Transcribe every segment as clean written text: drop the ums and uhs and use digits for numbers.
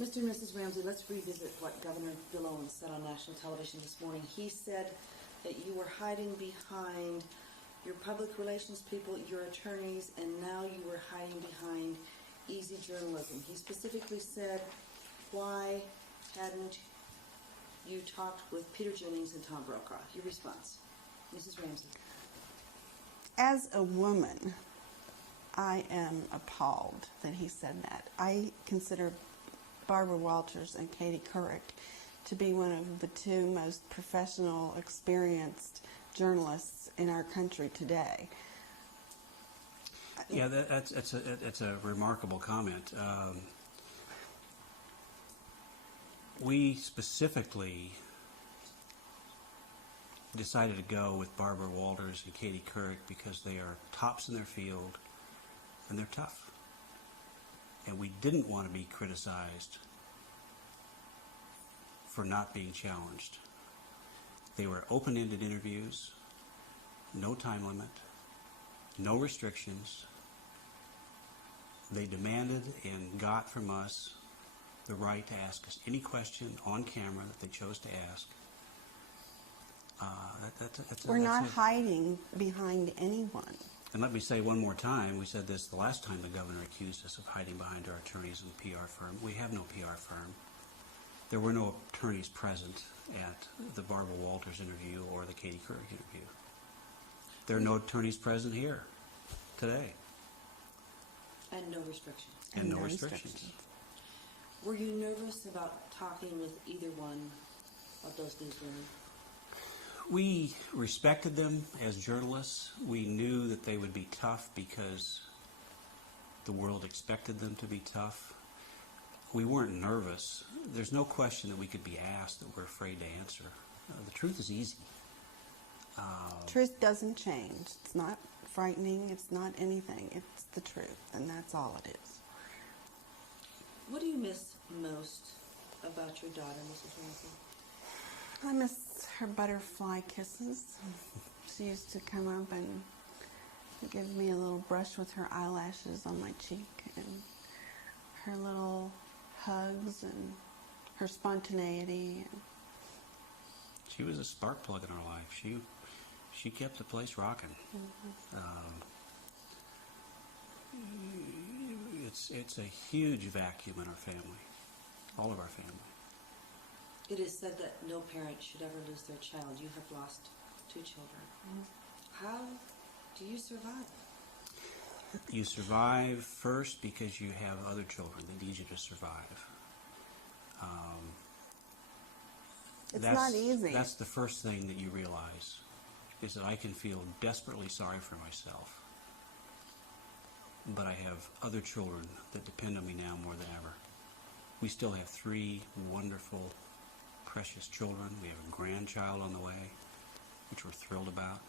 Mr. and Mrs. Ramsey, let's revisit what Governor Dillon said on national television this morning. He said that you were hiding behind your public relations people, your attorneys, and now you were hiding behind easy journalism. He specifically said, why hadn't you talked with Peter Jennings and Tom Brokaw? Your response, Mrs. Ramsey. As a woman, I am appalled that he said that. I consider Barbara Walters and Katie Couric to be one of the two most professional, experienced journalists in our country today. Yeah, that's a remarkable comment. We specifically decided to go with Barbara Walters and Katie Couric because they are tops in their field and they're tough. And we didn't want to be criticized for not being challenged. They were open-ended interviews, no time limit, no restrictions. They demanded and got from us the right to ask us any question on camera that they chose to ask. We're not hiding behind anyone. And let me say one more time, we said this the last time the governor accused us of hiding behind our attorneys and PR firm. We have no PR firm. There were no attorneys present at the Barbara Walters interview or the Katie Couric interview. There are no attorneys present here today. And no restrictions. And no restrictions. Were you nervous about talking with either one of those newswomen? We respected them as journalists. We knew that they would be tough because the world expected them to be tough. We weren't nervous. There's no question that we could be asked that we're afraid to answer. The truth is easy. Truth doesn't change. It's not frightening. It's not anything. It's the truth, and that's all it is. What do you miss most about your daughter, Mrs. Ramsey? I miss her butterfly kisses. She used to come up and give me a little brush with her eyelashes on my cheek, and her little hugs and her spontaneity. She was a spark plug in our life. She kept the place rocking. Mm-hmm. It's a huge vacuum in our family, all of our family. It is said that no parent should ever lose their child. You have lost 2 children. Mm-hmm. How do you survive? You survive first because you have other children that need you to survive. It's not easy. That's the first thing that you realize, is that I can feel desperately sorry for myself. But I have other children that depend on me now more than ever. We still have 3 wonderful, precious children. We have a grandchild on the way, which we're thrilled about.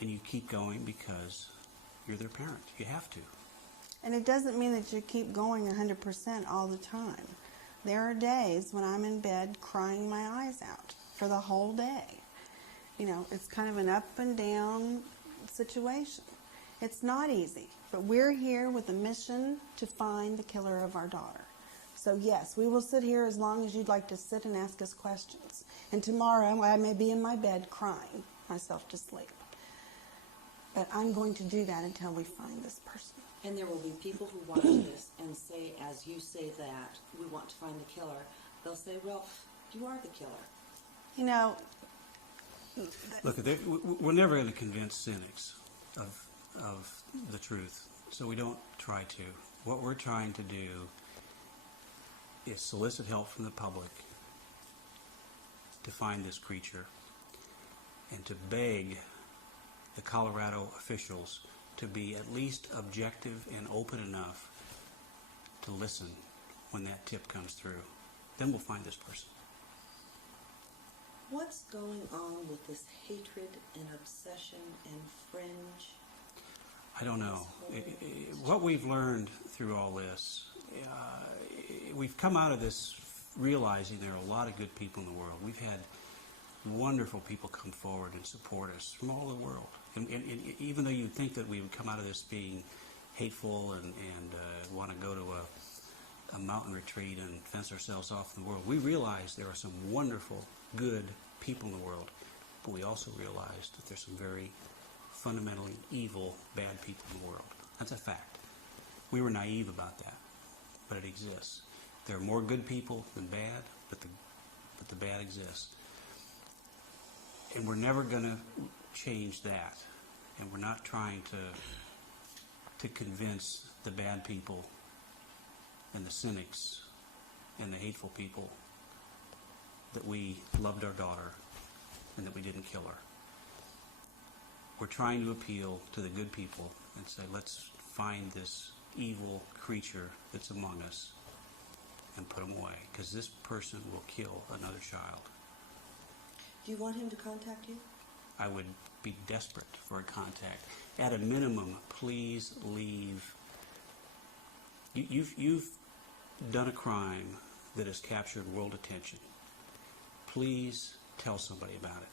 And you keep going because you're their parent. You have to. And it doesn't mean that you keep going 100% all the time. There are days when I'm in bed crying my eyes out for the whole day. You know, it's kind of an up and down situation. It's not easy, but we're here with a mission to find the killer of our daughter. So yes, we will sit here as long as you'd like to sit and ask us questions. And tomorrow I may be in my bed crying myself to sleep. But I'm going to do that until we find this person. And there will be people who watch this and say, as you say that, we want to find the killer. They'll say, well, you are the killer. You know... Look, we're never going to convince cynics of the truth, so we don't try to. What we're trying to do is solicit help from the public to find this creature and to beg the Colorado officials to be at least objective and open enough to listen when that tip comes through. Then we'll find this person. What's going on with this hatred and obsession and fringe? I don't know. What we've learned through all this, we've come out of this realizing there are a lot of good people in the world. We've had wonderful people come forward and support us from all over the world. And even though you'd think that we would come out of this being hateful and want to go to a mountain retreat and fence ourselves off from the world. We realize there are some wonderful, good people in the world, but we also realize that there's some very fundamentally evil, bad people in the world. That's a fact. We were naive about that, but it exists. There are more good people than bad, but the bad exists. And we're never going to change that. And we're not trying to convince the bad people and the cynics and the hateful people that we loved our daughter and that we didn't kill her. We're trying to appeal to the good people and say, let's find this evil creature that's among us and put him away, because this person will kill another child. Do you want him to contact you? I would be desperate for a contact. At a minimum, please leave. You've done a crime that has captured world attention. Please tell somebody about it.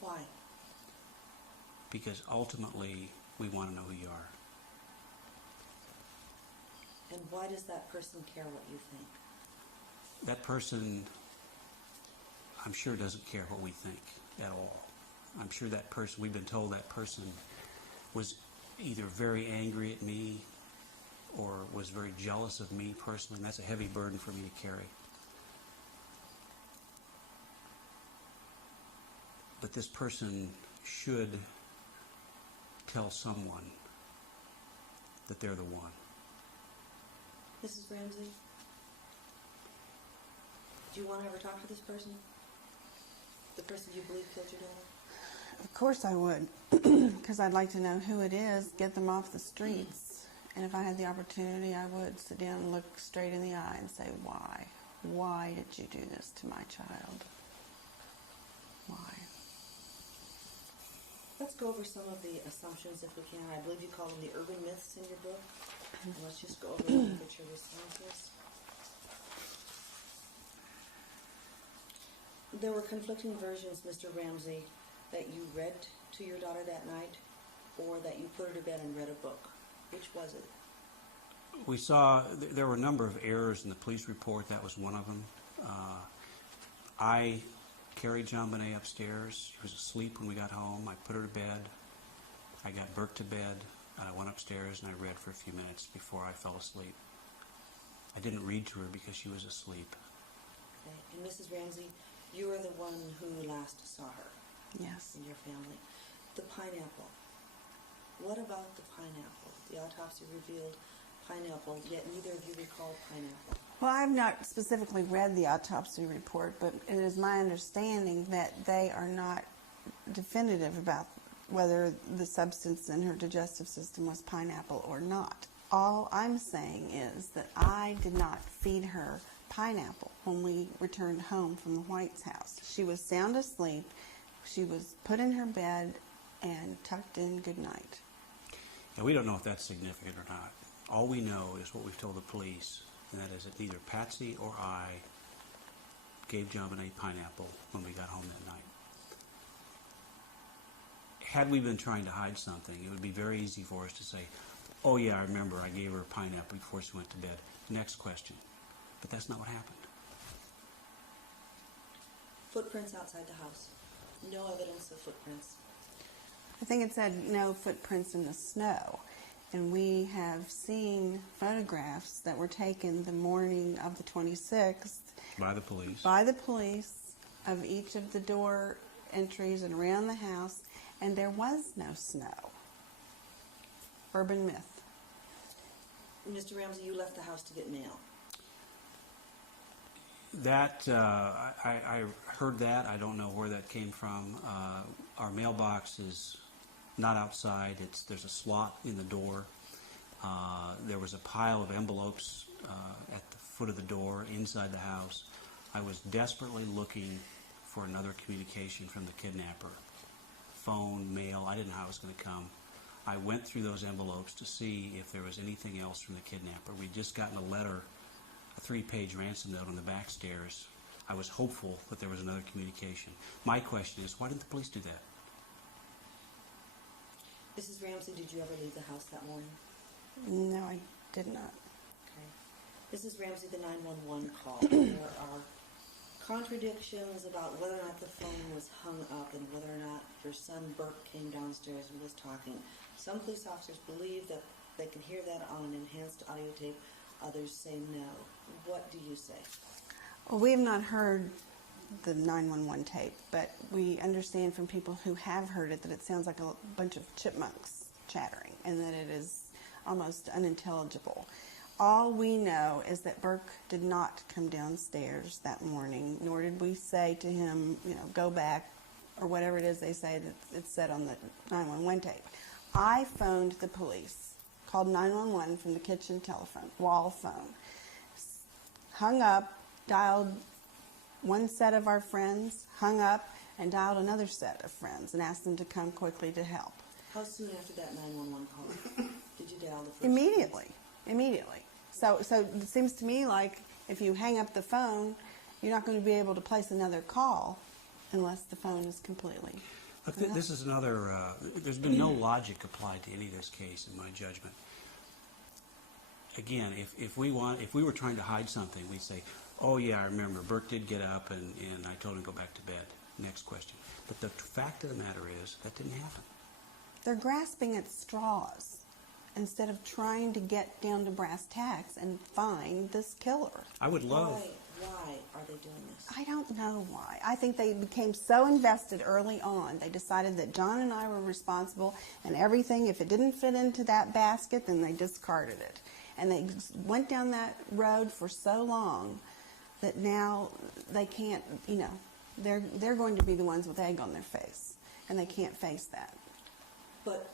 Why? Because ultimately, we want to know who you are. And why does that person care what you think? That person, I'm sure, doesn't care what we think at all. I'm sure that person, we've been told that person was either very angry at me or was very jealous of me personally, and that's a heavy burden for me to carry. But this person should tell someone that they're the one. Mrs. Ramsey, do you want to ever talk to this person? The person you believe killed your daughter? Of course I would, because I'd like to know who it is, get them off the streets. And if I had the opportunity, I would sit down and look straight in the eye and say, why? Why did you do this to my child? Why? Let's go over some of the assumptions if we can. I believe you call them the urban myths in your book. And let's just go over them and get your responses. There were conflicting versions, Mr. Ramsey, that you read to your daughter that night or that you put her to bed and read a book. Which was it? We saw there were a number of errors in the police report. That was one of them. I carried JonBenet upstairs. She was asleep when we got home. I put her to bed. I got Burke to bed. I went upstairs and I read for a few minutes before I fell asleep. I didn't read to her because she was asleep. Okay. And Mrs. Ramsey, you are the one who last saw her. Yes. In your family. The pineapple. What about the pineapple? The autopsy revealed pineapple, yet neither of you recall pineapple. Well, I've not specifically read the autopsy report, but it is my understanding that they are not definitive about whether the substance in her digestive system was pineapple or not. All I'm saying is that I did not feed her pineapple when we returned home from the White's house. She was sound asleep. She was put in her bed and tucked in good night. And we don't know if that's significant or not. All we know is what we've told the police, and that is that neither Patsy or I gave JonBenet pineapple when we got home that night. Had we been trying to hide something, it would be very easy for us to say, oh yeah, I remember, I gave her pineapple before she went to bed. Next question. But that's not what happened. Footprints outside the house. No evidence of footprints. I think it said no footprints in the snow. And we have seen photographs that were taken the morning of the 26th By the police. by the police of each of the door entries and around the house, and there was no snow. Urban myth. Mr. Ramsey, you left the house to get mail. That, I heard that. I don't know where that came from. Our mailbox is not outside. There's a slot in the door. There was a pile of envelopes at the foot of the door inside the house. I was desperately looking for another communication from the kidnapper. Phone, mail, I didn't know how it was going to come. I went through those envelopes to see if there was anything else from the kidnapper. We'd just gotten a letter, a 3-page ransom note on the back stairs. I was hopeful that there was another communication. My question is, why didn't the police do that? Mrs. Ramsey, did you ever leave the house that morning? No, I did not. Okay. This is Ramsey, the 911 call. There are contradictions about whether or not the phone was hung up and whether or not your son Burke came downstairs and was talking. Some police officers believe that they can hear that on an enhanced audio tape. Others say no. What do you say? Well, we have not heard the 911 tape, but we understand from people who have heard it that it sounds like a bunch of chipmunks chattering and that it is almost unintelligible. All we know is that Burke did not come downstairs that morning, nor did we say to him, go back, or whatever it is they say that it's said on the 911 tape. I phoned the police, called 911 from the kitchen telephone, wall phone, hung up, dialed one set of our friends, hung up, and dialed another set of friends and asked them to come quickly to help. How soon after that 911 call did you dial the first? Immediately. So it seems to me like if you hang up the phone, you're not going to be able to place another call unless the phone is completely. Look, this is another. There's been no logic applied to any of this case, in my judgment. Again, if we were trying to hide something, we'd say, "Oh yeah, I remember. Burke did get up, and I told him to go back to bed." Next question. But the fact of the matter is that didn't happen. They're grasping at straws instead of trying to get down to brass tacks and find this killer. I would love. Why are they doing this? I don't know why. I think they became so invested early on. They decided that John and I were responsible, and everything, if it didn't fit into that basket, then they discarded it. And they went down that road for so long that now they can't, they're going to be the ones with egg on their face, and they can't face that. But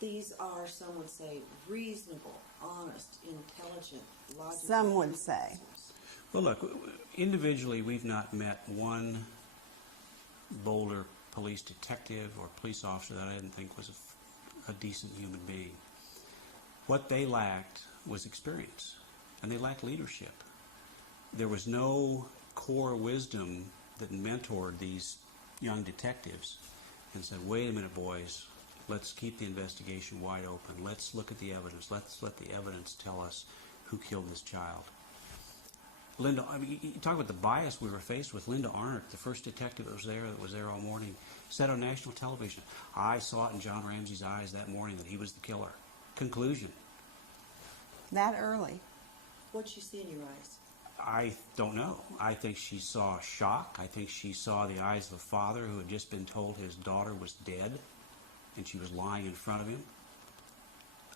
these are, some would say, reasonable, honest, intelligent, logical. Some would say. Well, look, individually, we've not met one Boulder police detective or police officer that I didn't think was a decent human being. What they lacked was experience, and they lacked leadership. There was no core wisdom that mentored these young detectives and said, wait a minute, boys, let's keep the investigation wide open. Let's look at the evidence. Let's let the evidence tell us who killed this child. Linda, you talk about the bias we were faced with. Linda Arnott, the first detective that was there all morning, said on national television, I saw it in John Ramsey's eyes that morning that he was the killer. Conclusion. That early. What'd you see in your eyes? I don't know. I think she saw shock. I think she saw the eyes of a father who had just been told his daughter was dead, and she was lying in front of him.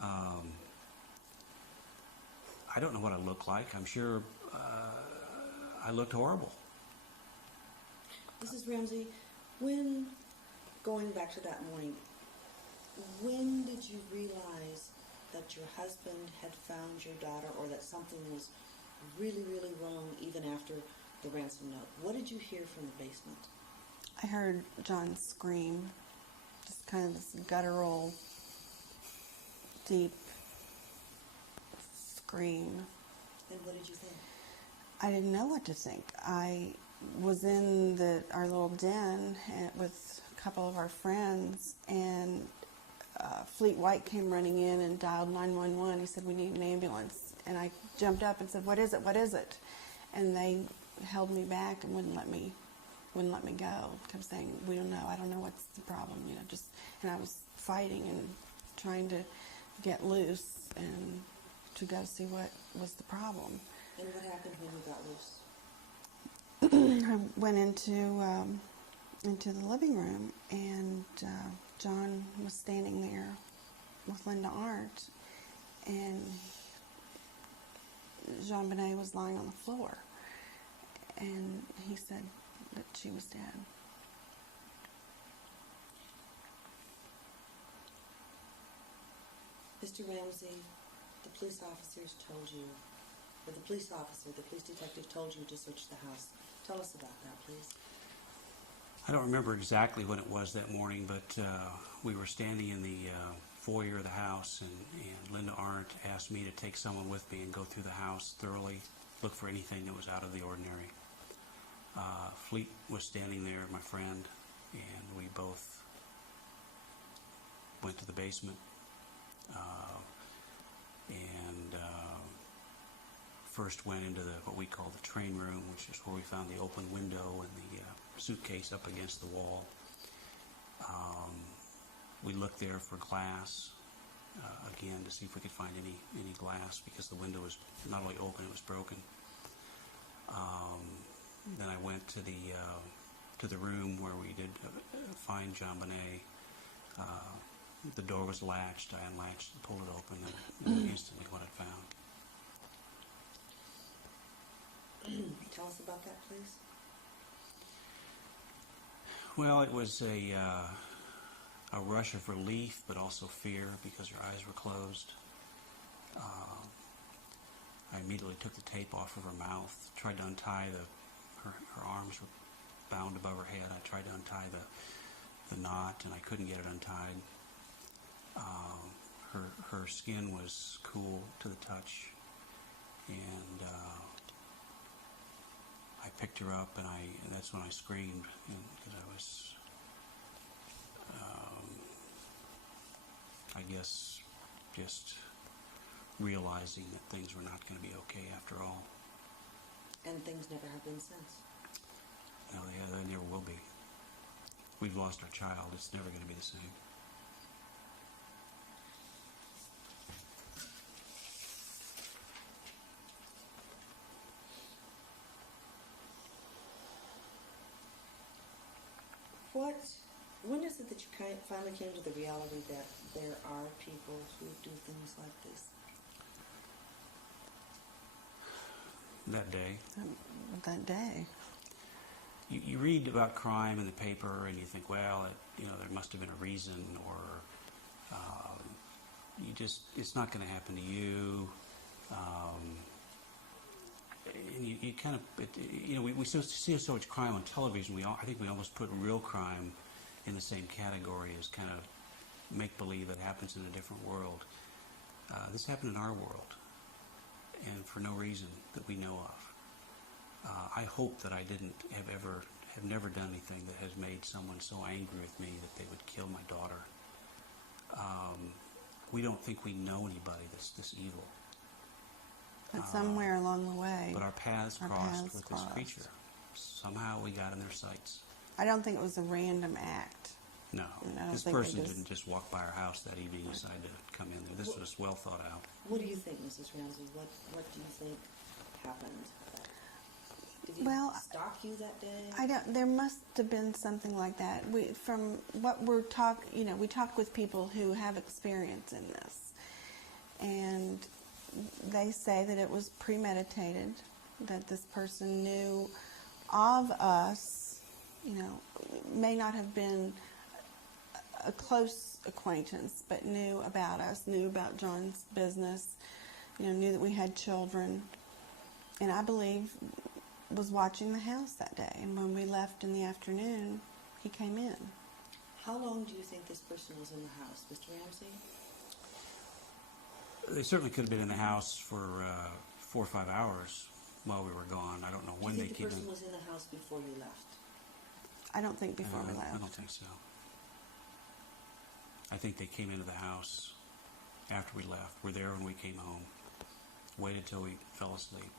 I don't know what I looked like. I'm sure I looked horrible. Mrs. Ramsey, when, going back to that morning, when did you realize that your husband had found your daughter, or that something was really, really wrong even after the ransom note? What did you hear from the basement? I heard John scream, just kind of this guttural, deep scream. And what did you think? I didn't know what to think. I was in our little den with a couple of our friends, and Fleet White came running in and dialed 911. He said, we need an ambulance. And I jumped up and said, what is it? What is it? And they held me back and wouldn't let me go. Kept saying, we don't know. I don't know what's the problem. And I was fighting and trying to get loose and to go see what was the problem. And what happened when you got loose? I went into the living room, and John was standing there with Linda Arndt, and JonBenet was lying on the floor, and he said that she was dead. Mr. Ramsey, the police officers told you, or the police detective told you to search the house. Tell us about that, please. I don't remember exactly when it was that morning, but we were standing in the foyer of the house, and Linda Arndt asked me to take someone with me and go through the house thoroughly, look for anything that was out of the ordinary. Fleet was standing there, my friend, and we both went to the basement. and first went into what we call the train room, which is where we found the open window and the suitcase up against the wall. We looked there for glass, again, to see if we could find any glass, because the window was not only open, it was broken. Then I went to the room where we did find JonBenet. The door was latched. I unlatched and pulled it open, and instantly what I found. Tell us about that, please. Well, it was a rush of relief, but also fear, because her eyes were closed. I immediately took the tape off of her mouth, tried to untie her arms were bound above her head. I tried to untie the knot, and I couldn't get it untied. Her skin was cool to the touch, and I picked her up, and that's when I screamed, because I was, I guess, just realizing that things were not going to be okay after all. And things never have been since. No, they never will be. We've lost our child. It's never going to be the same. When is it that you finally came to the reality that there are people who do things like this? That day. That day. You read about crime in the paper, and you think, well, there must have been a reason, or it's not going to happen to you. And you kind of, we see so much crime on television. I think we almost put real crime in the same category as kind of make-believe that happens in a different world. This happened in our world, and for no reason that we know of. I hope that I have never done anything that has made someone so angry with me that they would kill my daughter. We don't think we know anybody that's this evil. But somewhere along the way, but our paths crossed with this creature. Somehow we got in their sights. I don't think it was a random act. No, this person didn't just walk by our house that evening and decide to come in there. This was well thought out. What do you think, Mrs. Ramsey? What do you think happened? Did he stalk you that day? There must have been something like that. From what we talk with people who have experience in this, and they say that it was premeditated, that this person knew of us, may not have been a close acquaintance, but knew about us, knew about John's business, knew that we had children, and I believe was watching the house that day. And when we left in the afternoon, he came in. How long do you think this person was in the house, Mr. Ramsey? They certainly could have been in the house for 4 or 5 hours while we were gone. I don't know when they came in. Do you think the person was in the house before you left? I don't think before we left. I don't think so. I think they came into the house after we left. Were there when we came home. Waited till we fell asleep.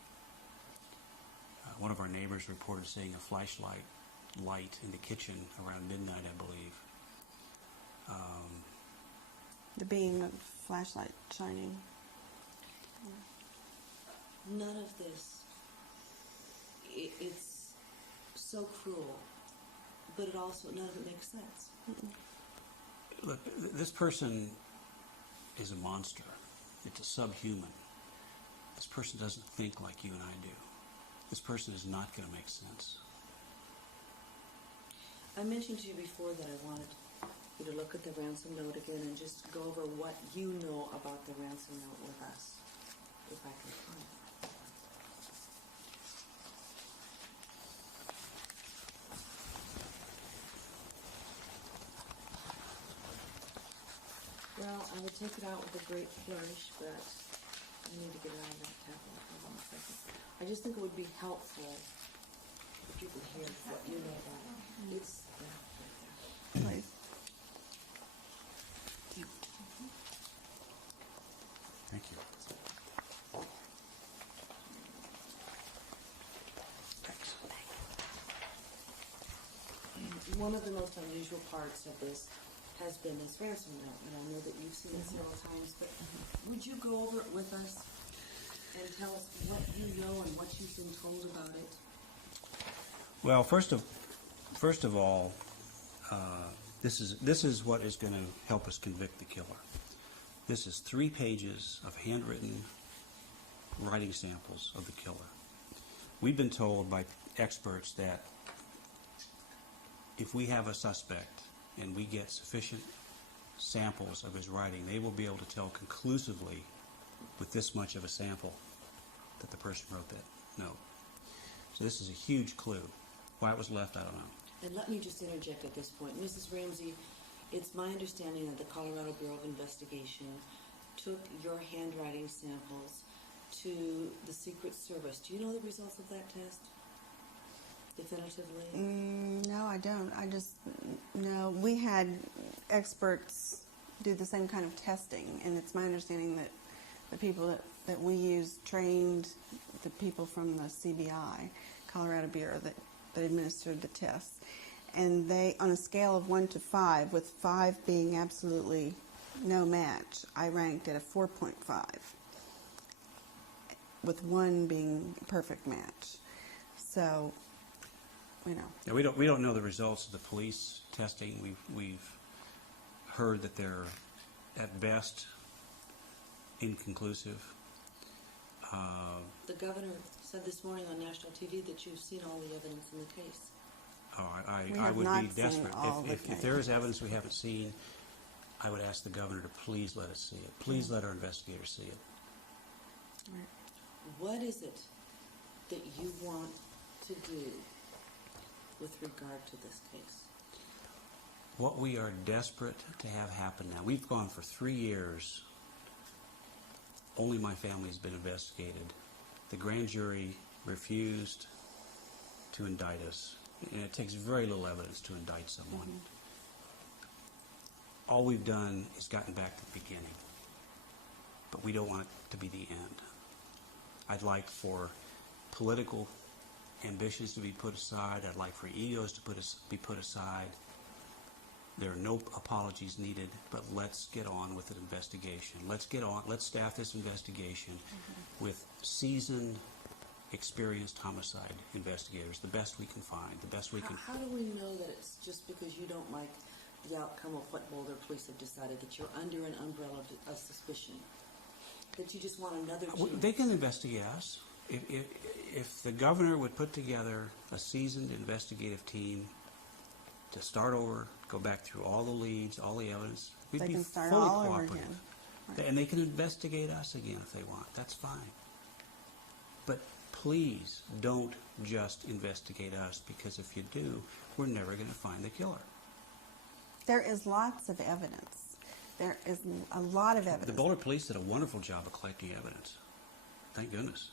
One of our neighbors reported seeing a flashlight light in the kitchen around midnight, I believe. The beam of flashlight shining. None of this, it's so cruel, but none of it makes sense. Look, this person is a monster. It's a subhuman. This person doesn't think like you and I do. This person is not going to make sense. I mentioned to you before that I wanted you to look at the ransom note again and just go over what you know about the ransom note with us, if I can find it. Well, I would take it out with a great flourish, but I need to get it out of that tablet. Hold on a second. I just think it would be helpful if you could hear what you know about it. It's right there. Please. Thank you. one of the most unusual parts of this has been this ransom note, and I know that you've seen it several times, but would you go over it with us and tell us what you know and what you've been told about it? Well, first of all, this is what is going to help us convict the killer. This is 3 pages of handwritten writing samples of the killer. We've been told by experts that if we have a suspect and we get sufficient samples of his writing, they will be able to tell conclusively with this much of a sample that the person wrote that note. So this is a huge clue. Why it was left, I don't know. And let me just interject at this point. Mrs. Ramsey, it's my understanding that the Colorado Bureau of Investigation took your handwriting samples to the Secret Service. Do you know the results of that test? Definitively? No, I don't. I just know we had experts do the same kind of testing, and it's my understanding that the people that we use trained the people from the CBI, Colorado Bureau, that administered the tests. And they, on a scale of 1 to 5, with 5 being absolutely no match, I ranked at a 4.5, with 1 being a perfect match. So, you know. Yeah, we don't know the results of the police testing. We've heard that they're at best inconclusive. The governor said this morning on national TV that you've seen all the evidence in the case. I would be desperate. If there is evidence we haven't seen, I would ask the governor to please let us see it. Please let our investigators see it. Right. What is it that you want to do with regard to this case? What we are desperate to have happen now, we've gone for 3 years. Only my family's been investigated. The grand jury refused to indict us. And it takes very little evidence to indict someone. All we've done is gotten back to the beginning. But we don't want it to be the end. I'd like for political ambitions to be put aside. I'd like for egos to be put aside. There are no apologies needed, but let's get on with an investigation. Let's staff this investigation with seasoned, experienced homicide investigators, the best we can find, the best we can. How do we know that it's just because you don't like the outcome of what Boulder police have decided, that you're under an umbrella of suspicion, that you just want another chance? They can investigate us. If the governor would put together a seasoned investigative team to start over, go back through all the leads, all the evidence, we'd They be can start fully all over cooperative. again. Right. And they can investigate us again if they want. That's fine. But please don't just investigate us, because if you do, we're never going to find the killer. There is lots of evidence. There is a lot of evidence. The Boulder police did a wonderful job of collecting evidence. Thank goodness.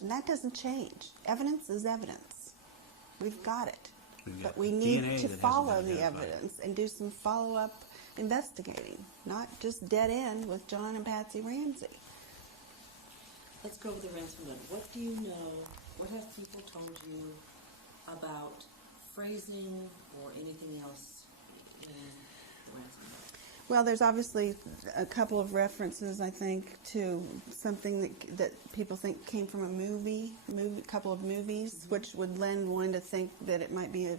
And that doesn't change. Evidence is evidence. We've got it. We've got But we DNA need that to hasn't follow been the identified. evidence and do some follow-up investigating, not just dead end with John and Patsy Ramsey. Let's go over the ransom note. What do you know? What have people told you about phrasing or anything else in the ransom note? Well, there's obviously a couple of references, I think, to something that people think came from a couple of movies, which would lend one to think that it might be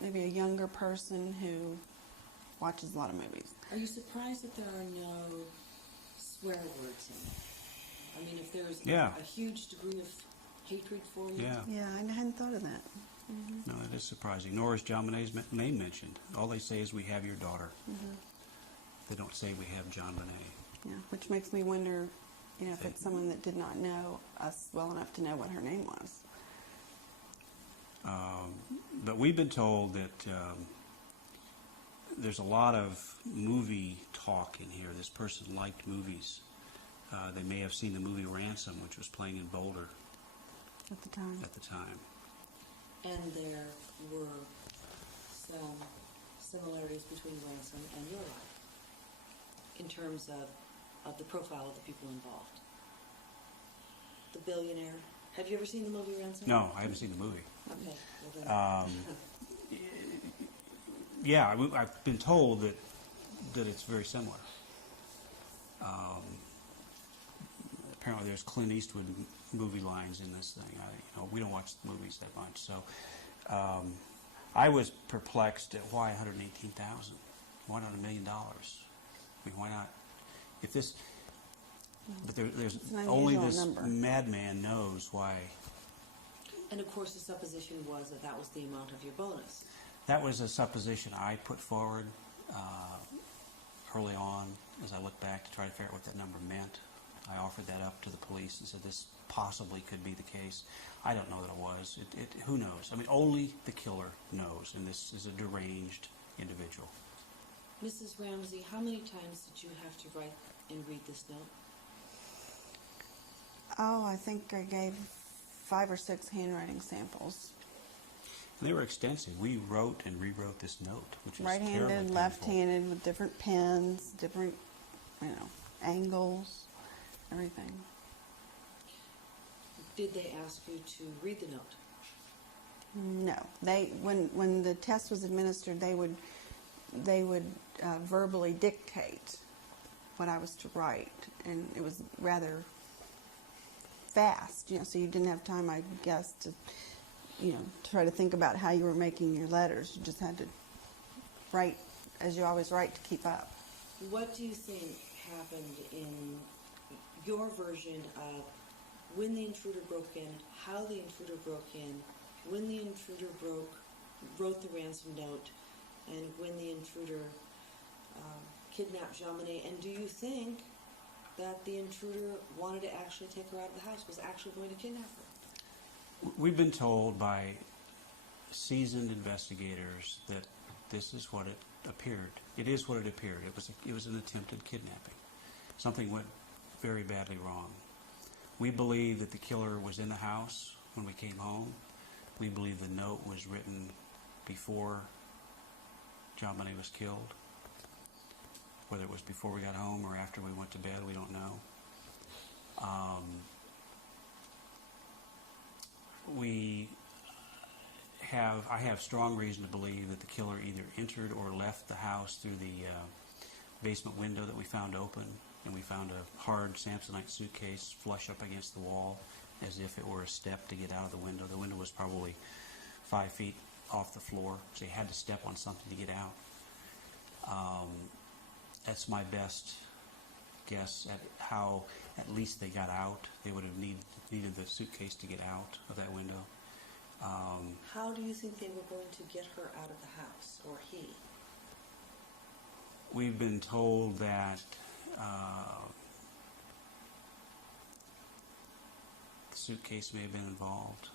maybe a younger person who watches a lot of movies. Are you surprised that there are no swear words in it? I mean, if there's a huge degree of hatred for you? Yeah. Yeah, I hadn't thought of that. No, that is surprising. Nor is JonBenet's name mentioned. All they say is, we have your daughter. They don't say we have JonBenet. Yeah, which makes me wonder, if it's someone that did not know us well enough to know what her name was. But we've been told that there's a lot of movie talk in here. This person liked movies. They may have seen the movie Ransom, which was playing in Boulder At the time. And there were some similarities between Ransom and your life in terms of the profile of the people involved. The billionaire. Have you ever seen the movie Ransom? No, I haven't seen the movie. Okay. Well then. Yeah, I've been told that it's very similar. Apparently, there's Clint Eastwood movie lines in this thing. We don't watch movies that much, so I was perplexed at why 118,000. Why not $1 million? I mean, why not? If this, but there's only this number. madman knows why. And of course, the supposition was that that was the amount of your bonus. That was a supposition I put forward early on as I looked back to try to figure out what that number meant. I offered that up to the police and said this possibly could be the case. I don't know that it was. Who knows? I mean, only the killer knows, and this is a deranged individual. Mrs. Ramsey, how many times did you have to write and read this note? Oh, I think I gave 5 or 6 handwriting samples. And they were extensive. We wrote and rewrote this note, which is Right-handed, terribly left-handed, with different pens, different, angles, everything. Did they ask you to read the note? No, when the test was administered, they would verbally dictate what I was to write, and it was rather fast, so you didn't have time, I guess, to try to think about how you were making your letters. You just had to write as you always write to keep up. What do you think happened in your version of when the intruder broke in, how the intruder broke in, when the intruder wrote the ransom note, and when the intruder kidnapped JonBenet? And do you think that the intruder wanted to actually take her out of the house, was actually going to kidnap her? We've been told by seasoned investigators that this is what it appeared. It is what it appeared. It was an attempted kidnapping. Something went very badly wrong. We believe that the killer was in the house when we came home. We believe the note was written before JonBenet was killed. Whether it was before we got home or after we went to bed, we don't know. I have strong reason to believe that the killer either entered or left the house through the basement window that we found open, and we found a hard Samsonite suitcase flush up against the wall as if it were a step to get out of the window. The window was probably 5 feet off the floor, so you had to step on something to get out. That's my best guess at how at least they got out. They would have needed the suitcase to get out of that window. How do you think they were going to get her out of the house, or he? We've been told that the suitcase may have been involved.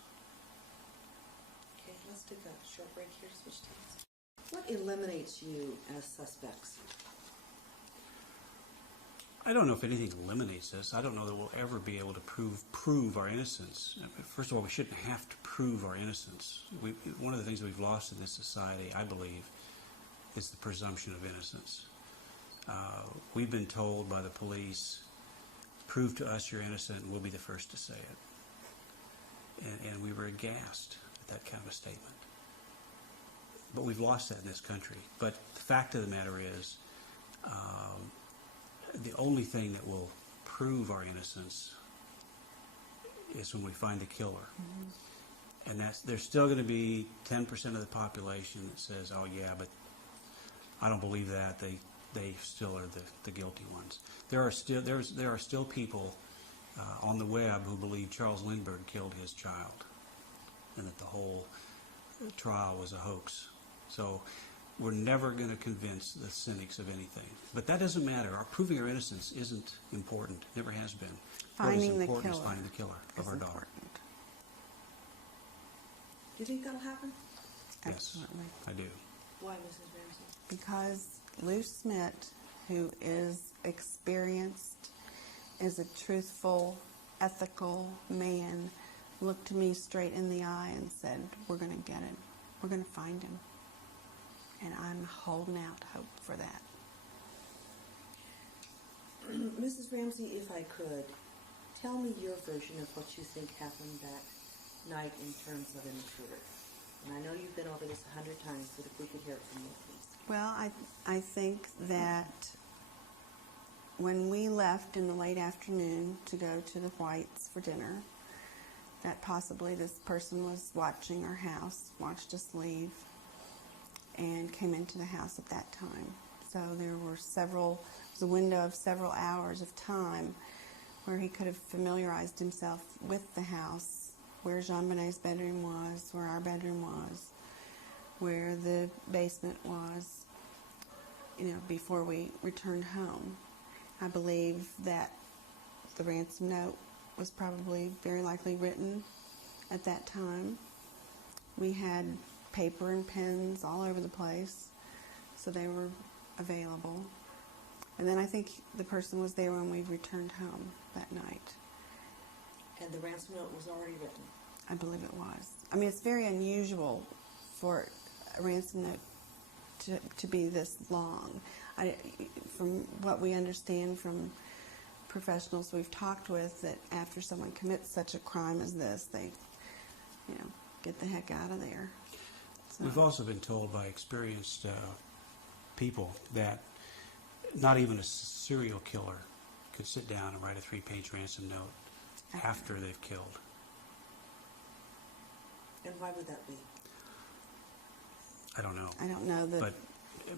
Okay, let's take a short break here to switch teams. What eliminates you as suspects? I don't know if anything eliminates us. I don't know that we'll ever be able to prove our innocence. First of all, we shouldn't have to prove our innocence. One of the things that we've lost in this society, I believe, is the presumption of innocence. We've been told by the police, prove to us you're innocent and we'll be the first to say it. And we were aghast at that kind of a statement. But we've lost that in this country. But the fact of the matter is, the only thing that will prove our innocence is when we find the killer. Mm-hmm. And there's still going to be 10% of the population that says, oh yeah, but I don't believe that. They still are the guilty ones. There are still people on the web who believe Charles Lindbergh killed his child and that the whole trial was a hoax. So we're never going to convince the cynics of anything. But that doesn't matter. Proving our innocence isn't important. Never has been. Finding what is important the killer is finding the killer of our daughter. Do you think that'll happen? Absolutely. Yes, I do. Why, Mrs. Ramsey? Because Lou Smith, who is experienced, is a truthful, ethical man, looked me straight in the eye and said, we're going to get him. We're going to find him. And I'm holding out hope for that. Mrs. Ramsey, if I could, tell me your version of what you think happened that night in terms of an intruder. And I know you've been over this 100 times, but if we could hear it from you, please. Well, I think that when we left in the late afternoon to go to the Whites for dinner, that possibly this person was watching our house, watched us leave, and came into the house at that time. So there was a window of several hours of time where he could have familiarized himself with the house, where JonBenet's bedroom was, where our bedroom was, where the basement was, before we returned home. I believe that the ransom note was probably very likely written at that time. We had paper and pens all over the place, so they were available. And then I think the person was there when we returned home that night. And the ransom note was already written? I believe it was. I mean, it's very unusual for a ransom note to be this long. From what we understand from professionals we've talked with, that after someone commits such a crime as this, they, get the heck out of there. So. We've also been told by experienced people that not even a serial killer could sit down and write a 3-page ransom note after they've killed. And why would that be? I don't know. I don't know that.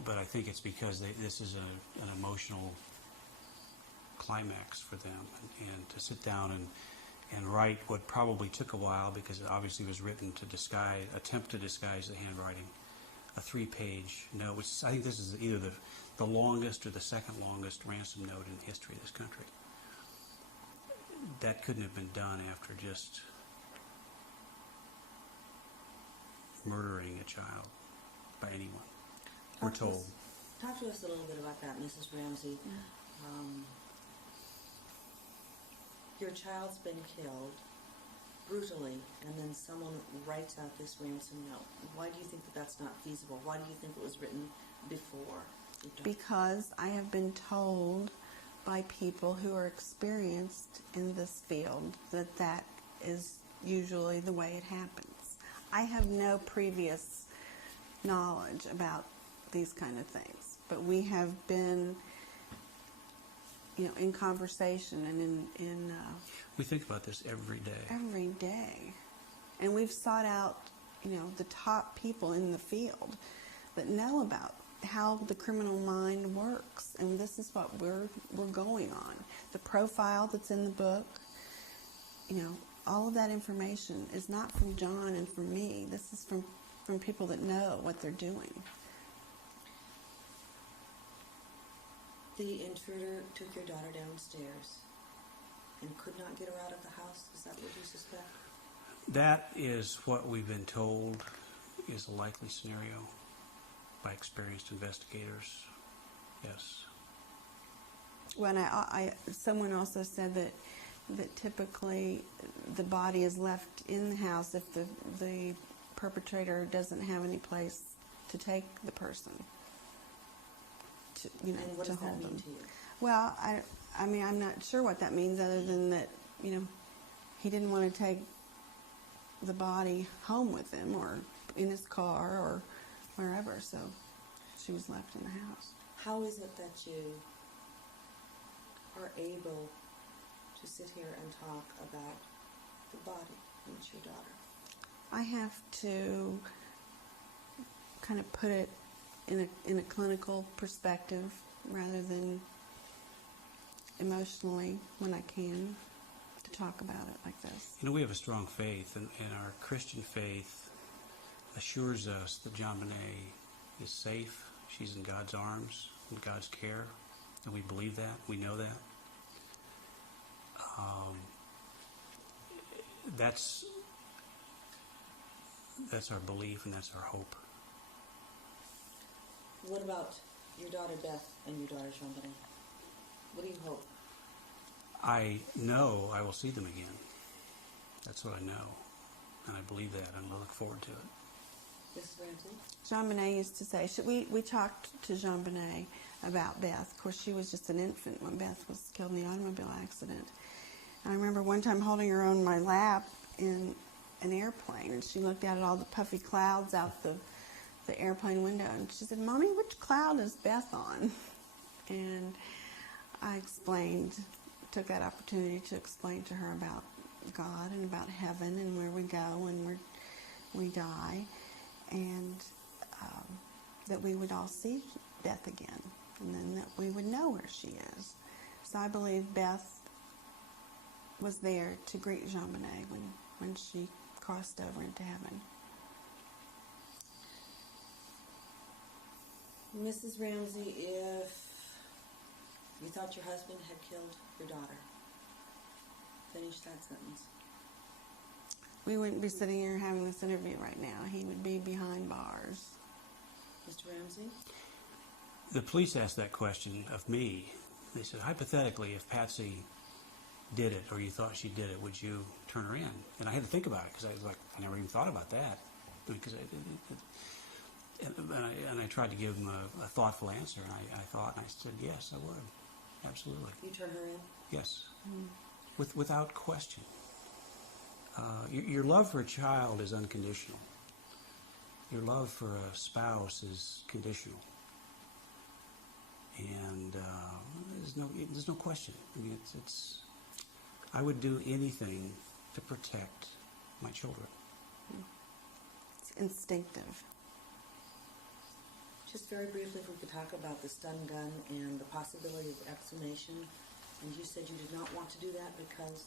But I think it's because this is an emotional climax for them, and to sit down and write what probably took a while, because it obviously was written to attempt to disguise the handwriting, a 3-page note, which I think this is either the longest or the second longest ransom note in the history of this country. That couldn't have been done after just murdering a child by anyone. We're told. Talk to us a little bit about that, Mrs. Ramsey. Your child's been killed brutally, and then someone writes out this ransom note. Why do you think that that's not feasible? Why do you think it was written before? Because I have been told by people who are experienced in this field that is usually the way it happens. I have no previous knowledge about these kind of things, but we have been, in conversation and in We think about this every day. Every day, and we've sought out, the top people in the field that know about how the criminal mind works, and this is what we're going on. The profile that's in the book, all of that information is not from John and from me. This is from people that know what they're doing. The intruder took your daughter downstairs and could not get her out of the house. Is that what you suspect? That is what we've been told is a likely scenario by experienced investigators. Yes. Well, someone also said that typically the body is left in the house if the perpetrator doesn't have any place to take the person. And what does that mean to you? Well, I mean, I'm not sure what that means, other than that, he didn't want to take the body home with him or in his car or wherever, so she was left in the house. How is it that you are able to sit here and talk about the body and your daughter? I have to kind of put it in a clinical perspective rather than emotionally when I can, to talk about it like this. We have a strong faith, and our Christian faith assures us that JonBenet is safe. She's in God's arms, in God's care, and we believe that. We know that. That's our belief, and that's our hope. What about your daughter Beth and your daughter JonBenet? What do you hope? I know I will see them again. That's what I know, and I believe that, and I look forward to it. Mrs. Ramsey? JonBenet used to say, we talked to JonBenet about Beth. Of course, she was just an infant when Beth was killed in the automobile accident. And I remember one time holding her on my lap in an airplane, and she looked out at all the puffy clouds out the the airplane window, and she said, "Mommy, which cloud is Beth on?" And I took that opportunity to explain to her about God and about heaven and where we go and where we die, and that we would all see Beth again, and then that we would know where she is. So I believe Beth was there to greet JonBenet when she crossed over into heaven. Mrs. Ramsey, if you thought your husband had killed your daughter, finish that sentence. We wouldn't be sitting here having this interview right now. He would be behind bars. Mr. Ramsey? The police asked that question of me. They said, hypothetically, if Patsy did it, or you thought she did it, would you turn her in? And I had to think about it, because I was like, I never even thought about that. Because and I tried to give him a thoughtful answer, and I thought, and I said, yes, I would. Absolutely. You turn her in? Yes. Without question. Your love for a child is unconditional. Your love for a spouse is conditional. And there's no question. I mean, I would do anything to protect my children. It's instinctive. Just very briefly, if we could talk about the stun gun and the possibility of exhumation. And you said you did not want to do that because?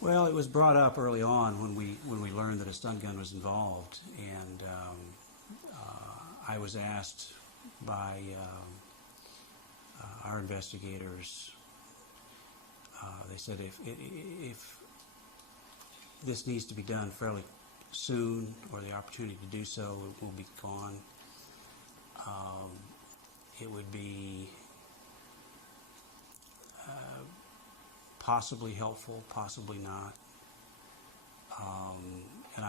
Well, it was brought up early on when we learned that a stun gun was involved, and I was asked by our investigators. They said if this needs to be done fairly soon, or the opportunity to do so will be gone, it would be possibly helpful, possibly not. And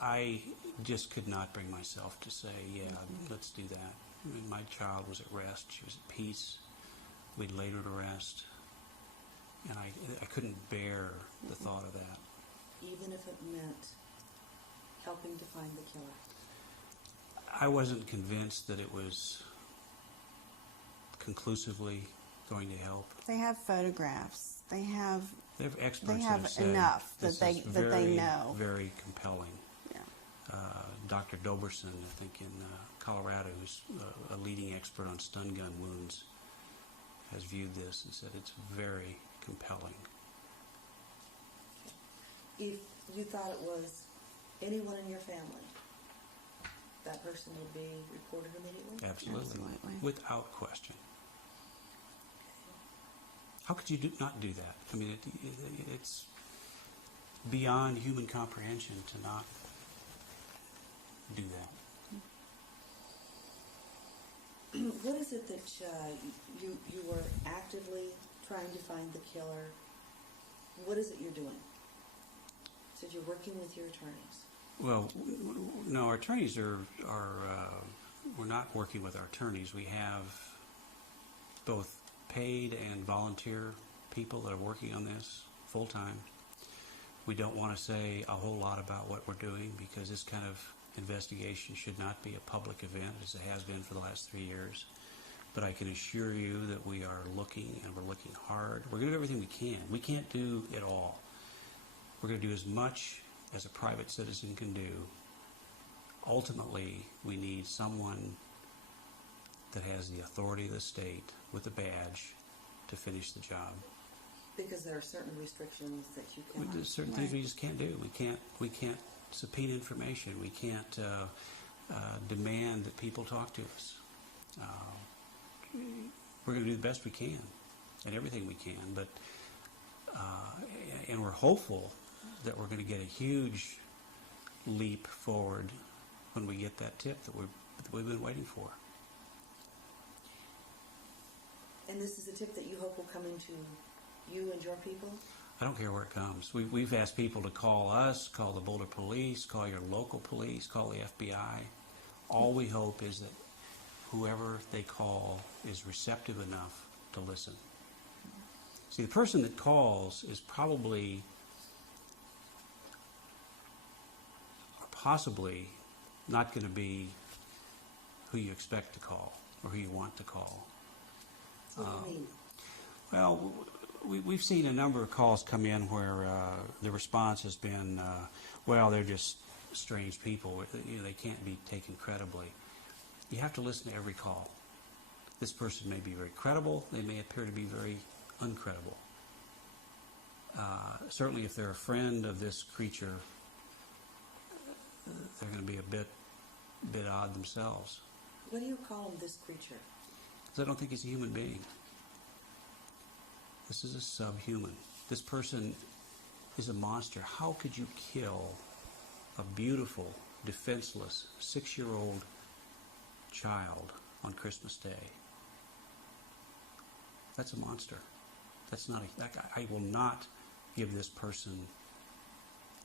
I just could not bring myself to say, yeah, let's do that. I mean, my child was at rest. She was at peace. We'd laid her to rest. And I couldn't bear the thought of that. Even if it meant helping to find the killer? I wasn't convinced that it was conclusively going to help. They have photographs. They have experts they that have said enough this that they know. Very compelling. Yeah. Dr. Doberson, I think in Colorado, who's a leading expert on stun gun wounds, has viewed this and said it's very compelling. If you thought it was anyone in your family, that person would be reported immediately? Absolutely. Without question. How could you not do that? I mean, it's beyond human comprehension to not do that. What is it that you were actively trying to find the killer? What is it you're doing? So you're working with your attorneys? Well, no, our attorneys are we're not working with our attorneys. We have both paid and volunteer people that are working on this full time. We don't want to say a whole lot about what we're doing because this kind of investigation should not be a public event as it has been for the last 3 years. But I can assure you that we are looking, and we're looking hard. We're going to do everything we can. We can't do it all. We're going to do as much as a private citizen can do. Ultimately, we need someone that has the authority of the state with a badge to finish the job. Because there are certain restrictions that you cannot. There's certain things we just can't do. We can't subpoena information. We can't demand that people talk to us. We're going to do the best we can and everything we can, but and we're hopeful that we're going to get a huge leap forward when we get that tip that we've been waiting for. And this is a tip that you hope will come into you and your people? I don't care where it comes. We've asked people to call us, call the Boulder Police, call your local police, call the FBI. All we hope is that whoever they call is receptive enough to listen. See, the person that calls is probably or possibly not going to be who you expect to call or who you want to call. What do you mean? Well, we've seen a number of calls come in where the response has been, well, they're just strange people. They can't be taken credibly. You have to listen to every call. This person may be very credible. They may appear to be very uncredible. Certainly if they're a friend of this creature, they're going to be a bit odd themselves. What do you call him, this creature? Because I don't think he's a human being. This is a subhuman. This person is a monster. How could you kill a beautiful, defenseless, 6-year-old child on Christmas Day? That's a monster. That's not I will not give this person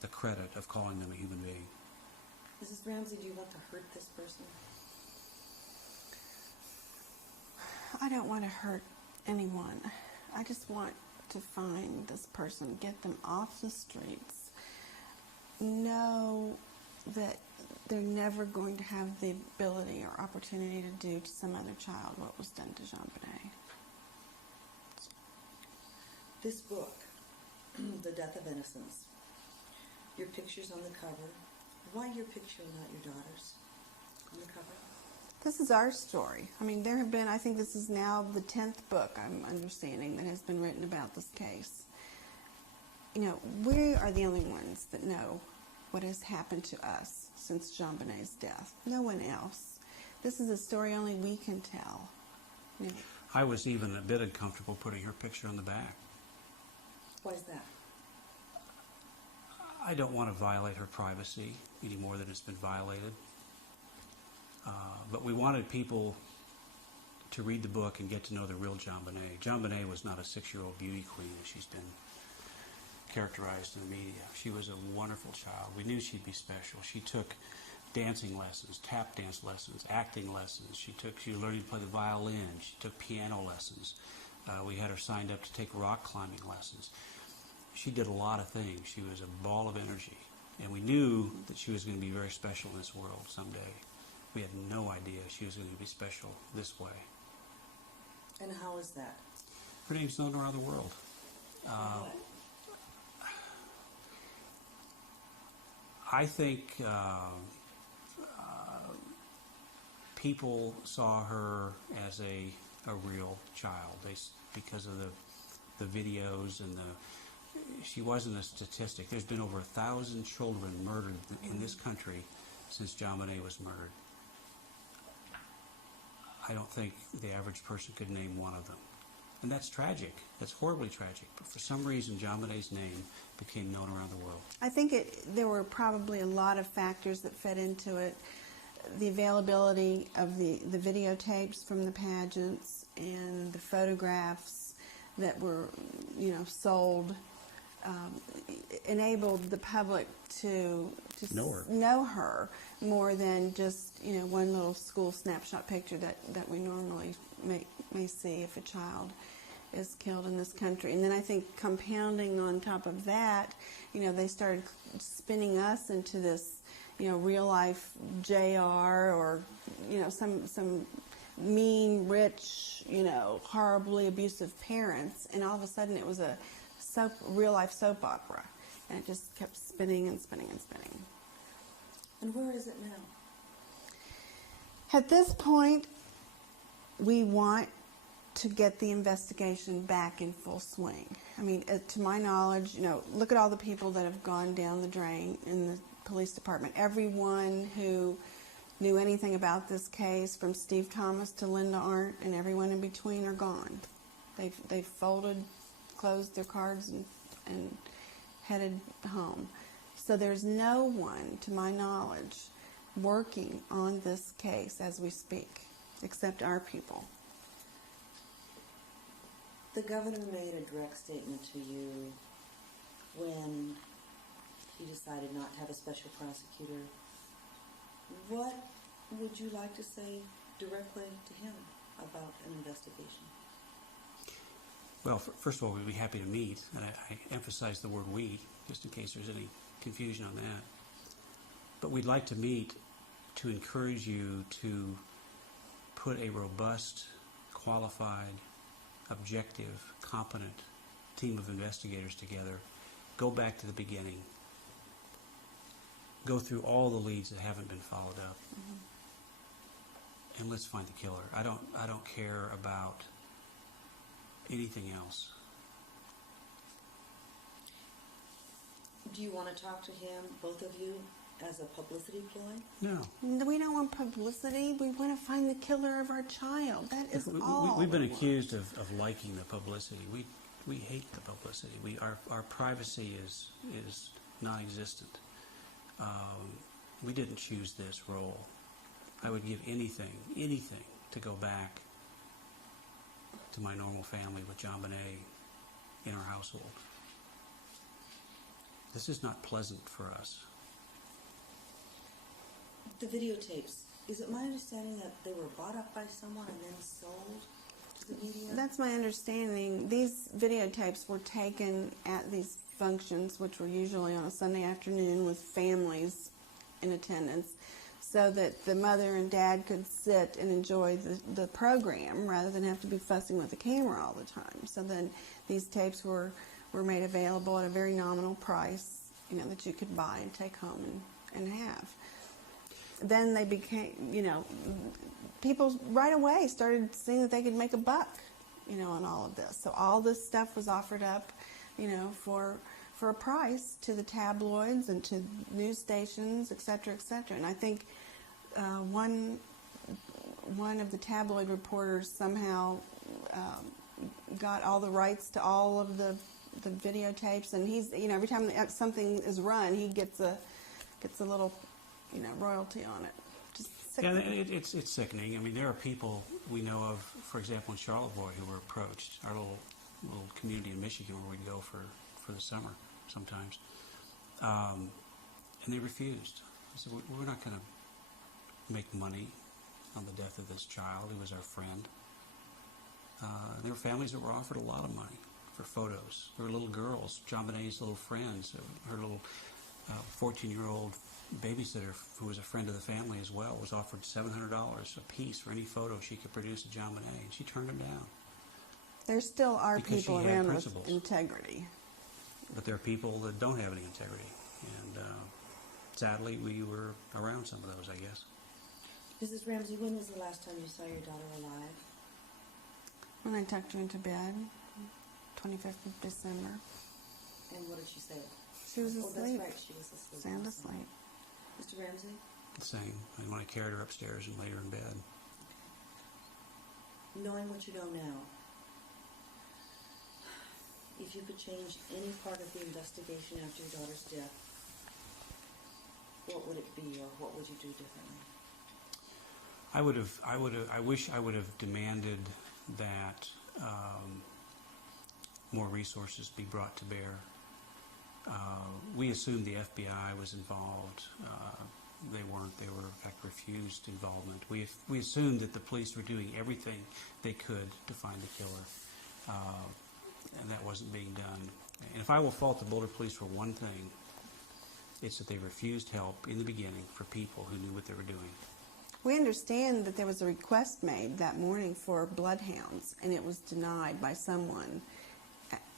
the credit of calling them a human being. Mrs. Ramsey, do you want to hurt this person? I don't want to hurt anyone. I just want to find this person, get them off the streets, know that they're never going to have the ability or opportunity to do to some other child what was done to JonBenet. This book, The Death of Innocence, your picture's on the cover. Why your picture and not your daughter's on the cover? This is our story. I mean, there have been, I think this is now the 10th book, I'm understanding, that has been written about this case. You know, we are the only ones that know what has happened to us since JonBenet's death. No one else. This is a story only we can tell. You know, I was even a bit uncomfortable putting her picture on the back. Why is that? I don't want to violate her privacy any more than it's been violated. But we wanted people to read the book and get to know the real JonBenet. JonBenet was not a 6-year-old beauty queen as she's been characterized in the media. She was a wonderful child. We knew she'd be special. She took dancing lessons, tap dance lessons, acting lessons. She was learning to play the violin. She took piano lessons. We had her signed up to take rock climbing lessons. She did a lot of things. She was a ball of energy. And we knew that she was going to be very special in this world someday. We had no idea she was going to be special this way. And how is that? Her name's known around the world. I think people saw her as a real child because of the videos and she wasn't a statistic. There's been over 1,000 children murdered in this country since JonBenet was murdered. I don't think the average person could name one of them. And that's tragic. That's horribly tragic. But for some reason, JonBenet's name became known around the world. I think there were probably a lot of factors that fed into it. The availability of the videotapes from the pageants and the photographs that were, sold enabled the public to know her more than just one little school snapshot picture that we normally may see if a child is killed in this country. And then I think compounding on top of that, they started spinning us into this real life JR or some mean, rich, horribly abusive parents, and all of a sudden it was a real life soap opera, and it just kept spinning and spinning and spinning. And where is it now? At this point, we want to get the investigation back in full swing. I mean, to my knowledge, look at all the people that have gone down the drain in the police department. Everyone who knew anything about this case, from Steve Thomas to Linda Arndt and everyone in between, are gone. They've folded, closed their cards, and headed home. So there's no one, to my knowledge, working on this case as we speak, except our people. The governor made a direct statement to you when he decided not to have a special prosecutor. What would you like to say directly to him about an investigation? Well, first of all, we'd be happy to meet, and I emphasize the word "we" just in case there's any confusion on that. But we'd like to meet to encourage you to put a robust, qualified, objective, competent team of investigators together. Go back to the beginning. Go through all the leads that haven't been followed up. And let's find the killer. I don't care about anything else. Do you want to talk to him, both of you, as a publicity ploy? No. We don't want publicity. We want to find the killer of our child. That is all. We've been we want. accused of liking the publicity. We hate the publicity. Our privacy is non-existent. We didn't choose this role. I would give anything to go back to my normal family with JonBenet in our household. This is not pleasant for us. The videotapes, is it my understanding that they were bought up by someone and then sold to the media? That's my understanding. These videotapes were taken at these functions, which were usually on a Sunday afternoon with families in attendance, so that the mother and dad could sit and enjoy the program rather than have to be fussing with the camera all the time. So then these tapes were made available at a very nominal price, that you could buy and take home and have. Then they became, people right away started seeing that they could make a buck, on all of this. So all this stuff was offered up, for a price to the tabloids and to news stations, et cetera, et cetera. And I think one of the tabloid reporters somehow got all the rights to all of the videotapes, and he's, every time something is run, he gets a little, royalty on it. Just sickening. Yeah, it's sickening. I mean, there are people we know of, for example, in Charlottesville, who were approached, our little community in Michigan where we'd go for the summer sometimes, and they refused. They said, we're not going to make money on the death of this child who was our friend. There were families that were offered a lot of money for photos. There were little girls, JonBenet's little friends, her little 14-year-old babysitter who was a friend of the family as well, was offered $700 a piece for any photo she could produce of JonBenet, and she turned them down. There still are Because people she had around with principles. integrity. But there are people that don't have any integrity, and sadly, we were around some of those, I guess. Mrs. Ramsey, when was the last time you saw your daughter alive? When I tucked her into bed, 25th of December. And what did she say? She was Oh, asleep. that's right, she was asleep. Sound asleep. Mr. Ramsey? The same. And when I carried her upstairs and laid her in bed. Knowing what you know now, if you could change any part of the investigation after your daughter's death, what would it be, or what would you do differently? I wish I would have demanded that more resources be brought to bear. We assumed the FBI was involved. They weren't. They were, in fact, refused involvement. We assumed that the police were doing everything they could to find the killer, and that wasn't being done. And if I will fault the Boulder Police for one thing, it's that they refused help in the beginning for people who knew what they were doing. We understand that there was a request made that morning for bloodhounds, and it was denied by someone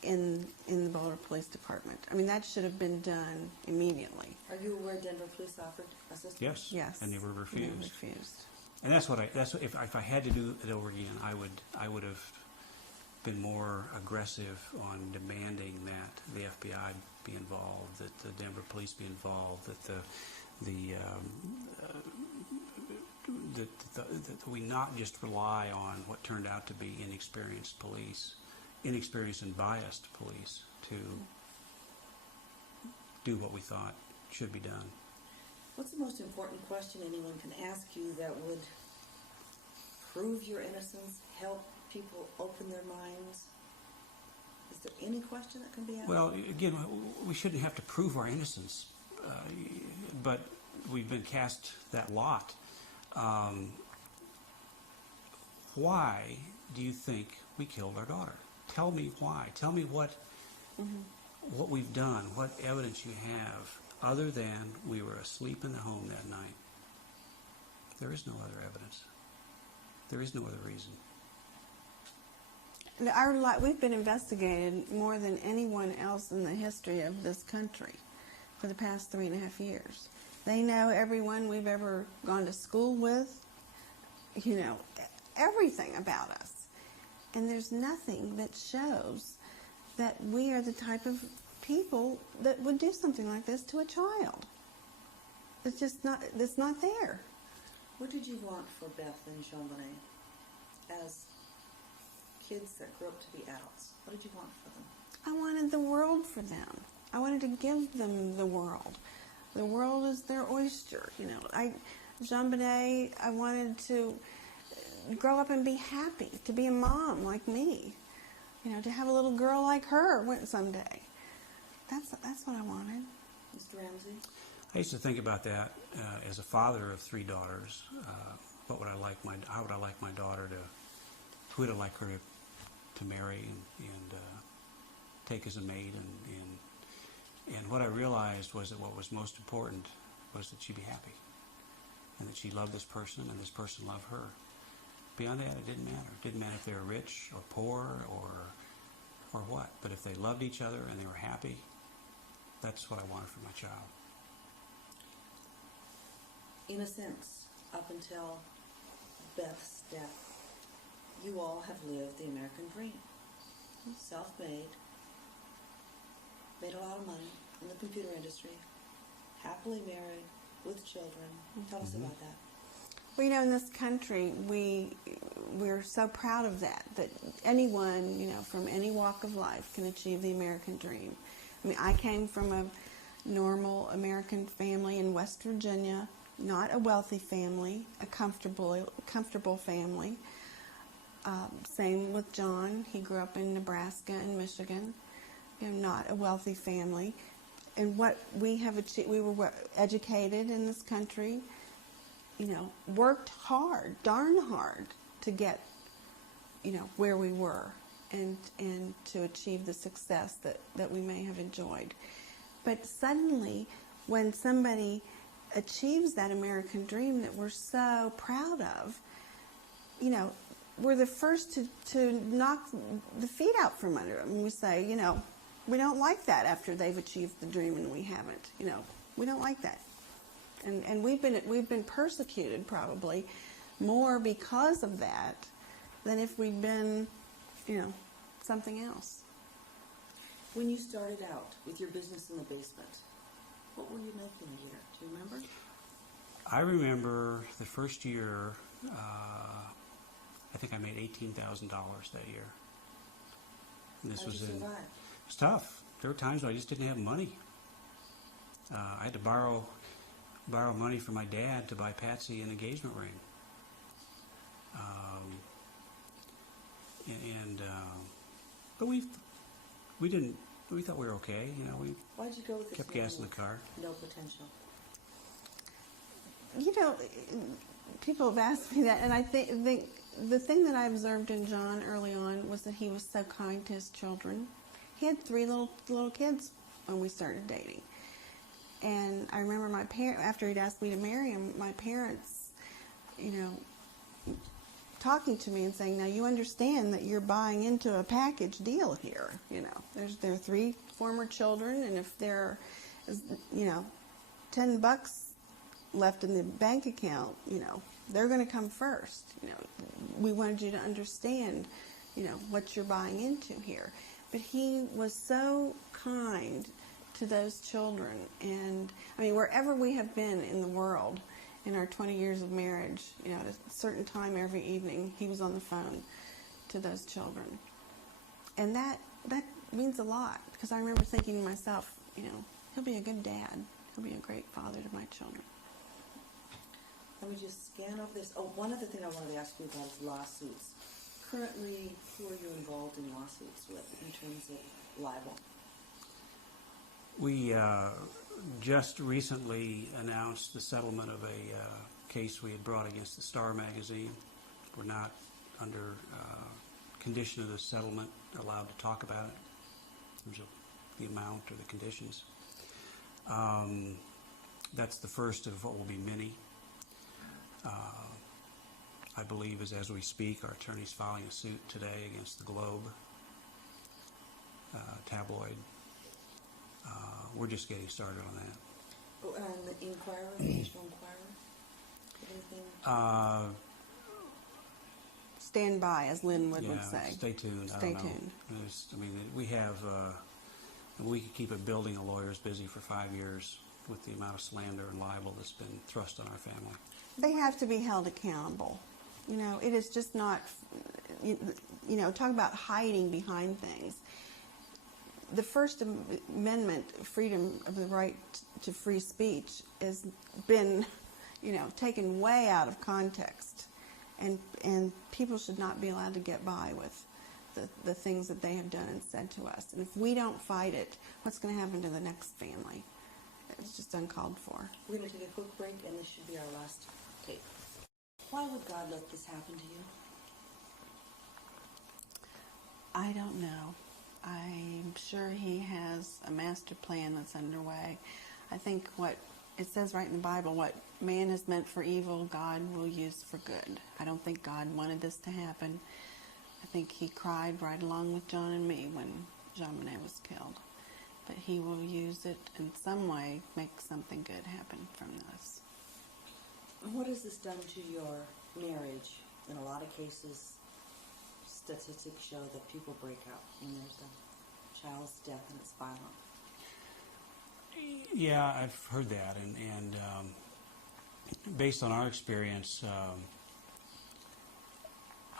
in the Boulder Police Department. I mean, that should have been done immediately. Are you aware Denver Police offered assistance? Yes. Yes. And they were refused. They were refused. And that's what if I had to do it over again, I would have been more aggressive on demanding that the FBI be involved, that the Denver Police be involved, that that we not just rely on what turned out to be inexperienced and biased police to do what we thought should be done. What's the most important question anyone can ask you that would prove your innocence, help people open their minds? Is there any question that can be asked? Well, again, we shouldn't have to prove our innocence, but we've been cast that lot. Why do you think we killed our daughter? Tell me why. Tell me what we've done, what evidence you have, other than we were asleep in the home that night. There is no other evidence. There is no other reason. We've been investigated more than anyone else in the history of this country for the past 3.5 years. They know everyone we've ever gone to school with, you know, everything about us. And there's nothing that shows that we are the type of people that would do something like this to a child. It's just not, it's not there. What did you want for Beth and JonBenet as kids that grew up to be adults? What did you want for them? I wanted the world for them. I wanted to give them the world. The world is their oyster, you know. JonBenet, I wanted to grow up and be happy, to be a mom like me, you know, to have a little girl like her someday. That's what I wanted. Mr. Ramsey? I used to think about that as a father of 3 daughters. How would I like my daughter to? Who would I like her to marry and take as a maid? And what I realized was that what was most important was that she be happy, and that she loved this person and this person loved her. Beyond that, it didn't matter. It didn't matter if they were rich or poor or what. But if they loved each other and they were happy, that's what I wanted for my child. In a sense, up until Beth's death, you all have lived the American dream. Self-made, made a lot of money in the computer industry, happily married, with children. Tell us about that. Well, you know, in this country, we're so proud of that anyone, you know, from any walk of life can achieve the American dream. I mean, I came from a normal American family in West Virginia, not a wealthy family, a comfortable family. Same with John. He grew up in Nebraska and Michigan, you know, not a wealthy family. And what we have achieved, we were educated in this country, you know, worked hard, darn hard, to get, you know, where we were and to achieve the success that we may have enjoyed. But suddenly, when somebody achieves that American dream that we're so proud of, you know, we're the first to knock the feet out from under them. We say, you know, we don't like that after they've achieved the dream and we haven't. You know, we don't like that. And we've been persecuted probably more because of that than if we'd been, you know, something else. When you started out with your business in the basement, what were you making a year? Do you remember? I remember the first year, I think I made $18,000 that year. And this How'd was you survive? It was tough. There were times when I just didn't have money. I had to borrow money from my dad to buy Patsy an engagement ring. But we thought we were okay. You know, we Why'd you go with this kept gas in the car. No potential? You know, people have asked me that, and I think the thing that I observed in John early on was that he was so kind to his children. He had 3 little kids when we started dating. And I remember after he'd asked me to marry him, my parents, you know, talking to me and saying, now you understand that you're buying into a package deal here. You know, there are 3 former children, and if there is, you know, $10 left in the bank account, you know, they're going to come first. You know, we wanted you to understand, you know, what you're buying into here. But he was so kind to those children. And, I mean, wherever we have been in the world in our 20 years of marriage, you know, at a certain time every evening, he was on the phone to those children. And that means a lot, because I remember thinking to myself, you know, he'll be a good dad. He'll be a great father to my children. Let me just scan over this. Oh, one other thing I wanted to ask you about is lawsuits. Currently, who are you involved in lawsuits with in terms of libel? We just recently announced the settlement of a case we had brought against the Star magazine. We're not under condition of the settlement allowed to talk about it in terms of the amount or the conditions. That's the first of what will be many. I believe as we speak, our attorney's filing a suit today against the Globe tabloid. We're just getting started on that. Oh, and the Inquirer, the National Enquirer? Anything? Stand by, as Lynn would say. Stay tuned. Stay tuned. We have, we could keep a building of lawyers busy for 5 years with the amount of slander and libel that's been thrust on our family. They have to be held accountable. You know, it is just not, talk about hiding behind things. The First Amendment, freedom of the right to free speech, has been, taken way out of context. And people should not be allowed to get by with the things that they have done and said to us. And if we don't fight it, what's going to happen to the next family? It's just uncalled for. We're going to take a quick break, and this should be our last tape. Why would God let this happen to you? I don't know. I'm sure He has a master plan that's underway. I think what it says right in the Bible, what man has meant for evil, God will use for good. I don't think God wanted this to happen. I think He cried right along with John and me when JonBenet was killed. But He will use it in some way, make something good happen from this. What has this done to your marriage? In a lot of cases, statistics show that people break up when there's a child's death and it's violent. Yeah, I've heard that, and based on our experience,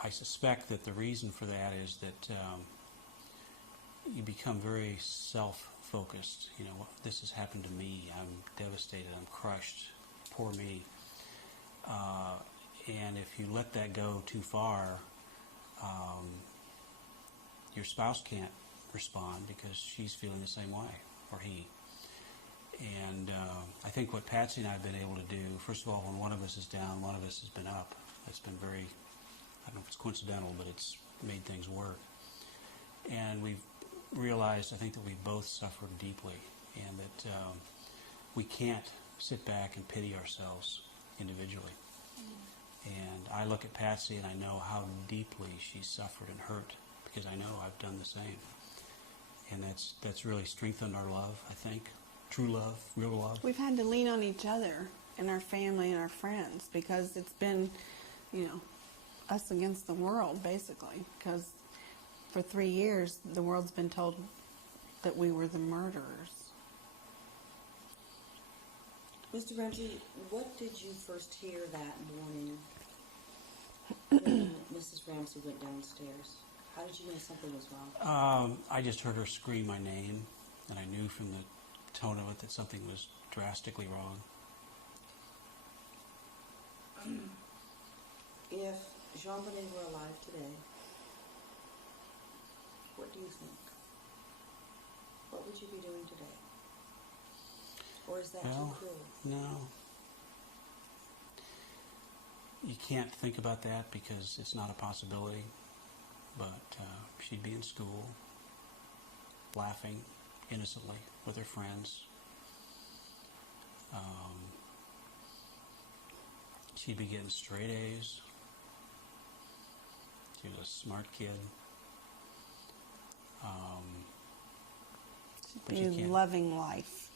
I suspect that the reason for that is that you become very self-focused. This has happened to me. I'm devastated. I'm crushed. Poor me. And if you let that go too far, your spouse can't respond because she's feeling the same way, or he. And I think what Patsy and I have been able to do, first of all, when one of us is down, one of us has been up. It's been very, I don't know if it's coincidental, but it's made things work. And we've realized, I think, that we both suffered deeply, and that we can't sit back and pity ourselves individually. And I look at Patsy and I know how deeply she's suffered and hurt, because I know I've done the same. And that's really strengthened our love, I think. True love, real love. We've had to lean on each other and our family and our friends, because it's been, us against the world, basically. Because for 3 years, the world's been told that we were the murderers. Mr. Ramsey, what did you first hear that morning when Mrs. Ramsey went downstairs? How did you know something was wrong? I just heard her scream my name, and I knew from the tone of it that something was drastically wrong. If JonBenet were alive today, what do you think? What would you be doing today? Or is that too cruel? No. You can't think about that because it's not a possibility. But she'd be in school, laughing innocently with her friends. She'd be getting straight A's. She was a smart kid. She'd be loving life,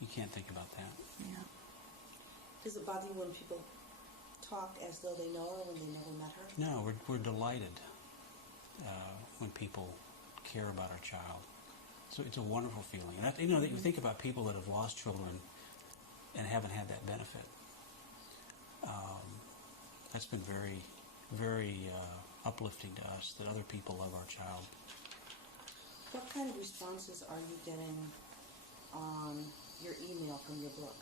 You can't think about that. Yeah. Does it bother you when people talk as though they know her when they never met her? No, we're delighted when people care about our child. So it's a wonderful feeling. And that you think about people that have lost children and haven't had that benefit. That's been very, very uplifting to us that other people love our child. What kind of responses are you getting on your email from your book?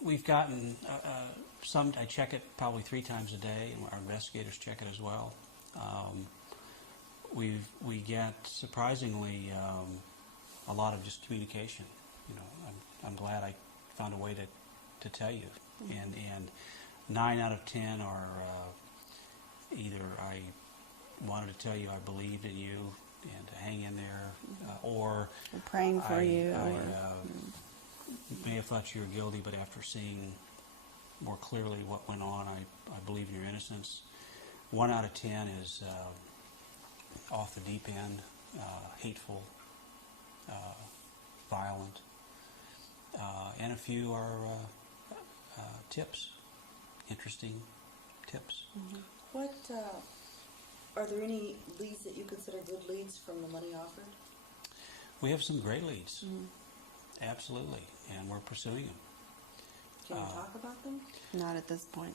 We've gotten some. I check it probably 3 times a day, and our investigators check it as well. We get surprisingly a lot of just communication. I'm glad I found a way to tell you, and 9 out of 10 are either I wanted to tell you I believed in you and to hang in there, or We're praying for you. I may have thought you were guilty, but after seeing more clearly what went on. I believe in your innocence. 1 out of 10 is off the deep end, hateful, violent, and a few are tips, interesting tips. Mm-hmm. What are there any leads that you consider good leads from the money offered? We have some great leads, absolutely, and we're pursuing them. Can you talk about them? Not at this point.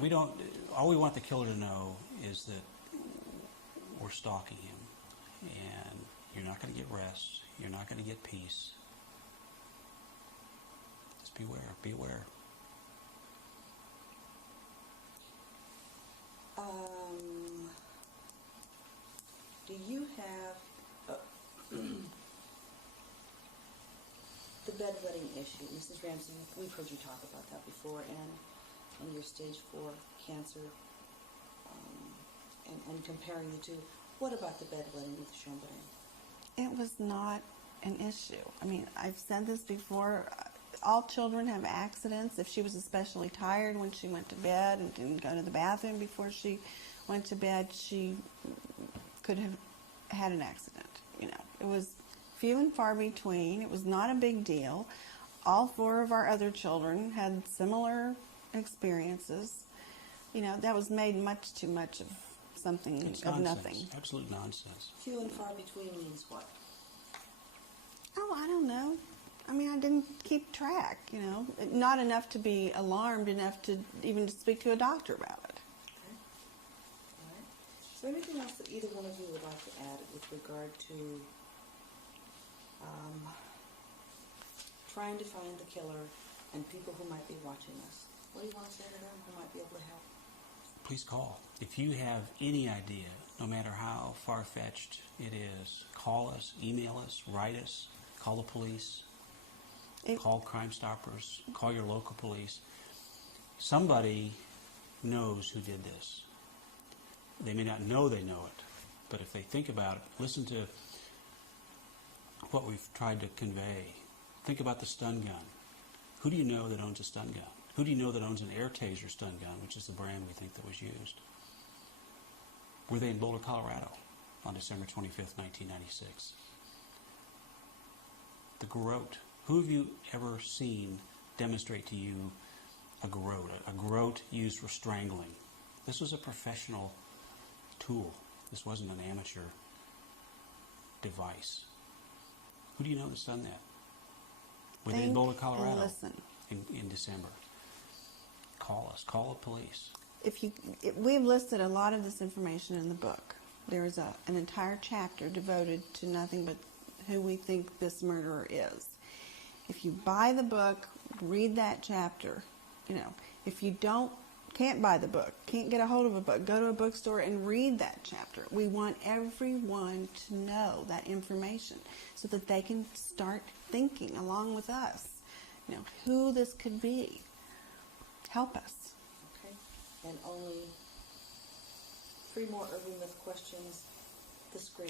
We don't. All we want the killer to know is that we're stalking him, and you're not going to get rest. You're not going to get peace. Just beware. Beware. Do you have the bedwetting issue, Mrs. Ramsey? We've heard you talk about that before, and your stage 4 cancer, and comparing the two. What about the bedwetting with JonBenet? It was not an issue. I mean, I've said this before. All children have accidents. If she was especially tired when she went to bed and didn't go to the bathroom before she went to bed, she could have had an accident. You know, it was few and far between. It was not a big deal. All 4 of our other children had similar experiences. You know, that was made much too much of something It's of nonsense. nothing. Absolute nonsense. Few and far between means what? Oh, I don't know. I mean, I didn't keep track, you know. Not enough to be alarmed, enough to even speak to a doctor about it. Okay. All right. Is there anything else that either one of you would like to add with regard to trying to find the killer and people who might be watching us? What do you want to say to them who might be able to help? Please call. If you have any idea, no matter how far-fetched it is, call us, email us, write us, call the police, call Crime Stoppers, call your local police. Somebody knows who did this. They may not know they know it, but if they think about it, listen to what we've tried to convey. Think about the stun gun. Who do you know that owns a stun gun? Who do you know that owns an air taser stun gun, which is the brand we think that was used? Were they in Boulder, Colorado on December 25th, 1996? The garrote. Who have you ever seen demonstrate to you a garrote? A garrote used for strangling. This was a professional tool. This wasn't an amateur device. Who do you know that's done that? Were they in Boulder, Colorado and listen. in December? Call us. Call the police. We've listed a lot of this information in the book. There is an entire chapter devoted to nothing but who we think this murderer is. If you buy the book, read that chapter. You know, if you can't buy the book, can't get a hold of a book, go to a bookstore and read that chapter. We want everyone to know that information so that they can start thinking along with us, you know, who this could be. Help us. Okay. And only 3 more urban myth questions. The scream.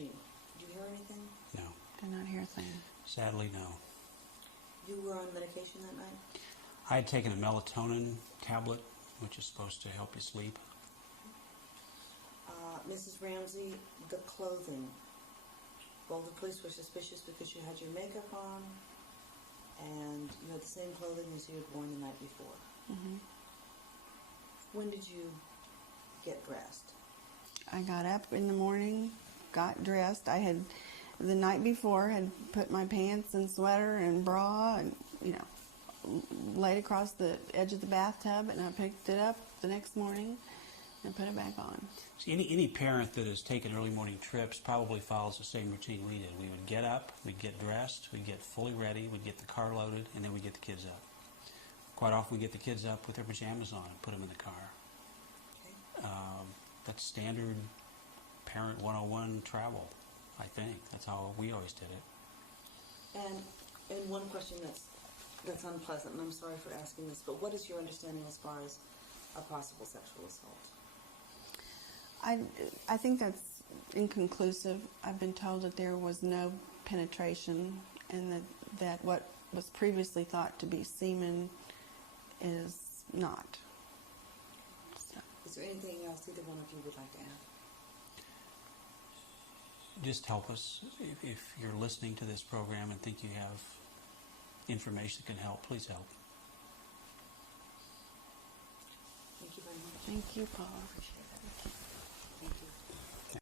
Did you hear anything? No. Did not hear a thing. Sadly, no. You were on medication that night? I had taken a melatonin tablet, which is supposed to help you sleep. Mrs. Ramsey, the clothing. Well, the police were suspicious because you had your makeup on and you had the same clothing as you had worn the night before. Mm-hmm. When did you get dressed? I got up in the morning, got dressed. I had, the night before, had put my pants and sweater and bra and, you know, laid across the edge of the bathtub, and I picked it up the next morning and put it back on. See, any parent that has taken early morning trips probably follows the same routine we did. We would get up, we'd get dressed, we'd get fully ready, we'd get the car loaded, and then we'd get the kids up. Quite often we get the kids up with their pajamas on and put them in the car. Okay. That's standard parent 101 travel, I think. That's how we always did it. And one question that's unpleasant, and I'm sorry for asking this, but what is your understanding as far as a possible sexual assault? I think that's inconclusive. I've been told that there was no penetration and that what was previously thought to be semen is not. So. Is there anything else either one of you would like to add? Just help us. If you're listening to this program and think you have information that can help, please help. Thank you very much. Thank you, Paula. Appreciate it. Thank you.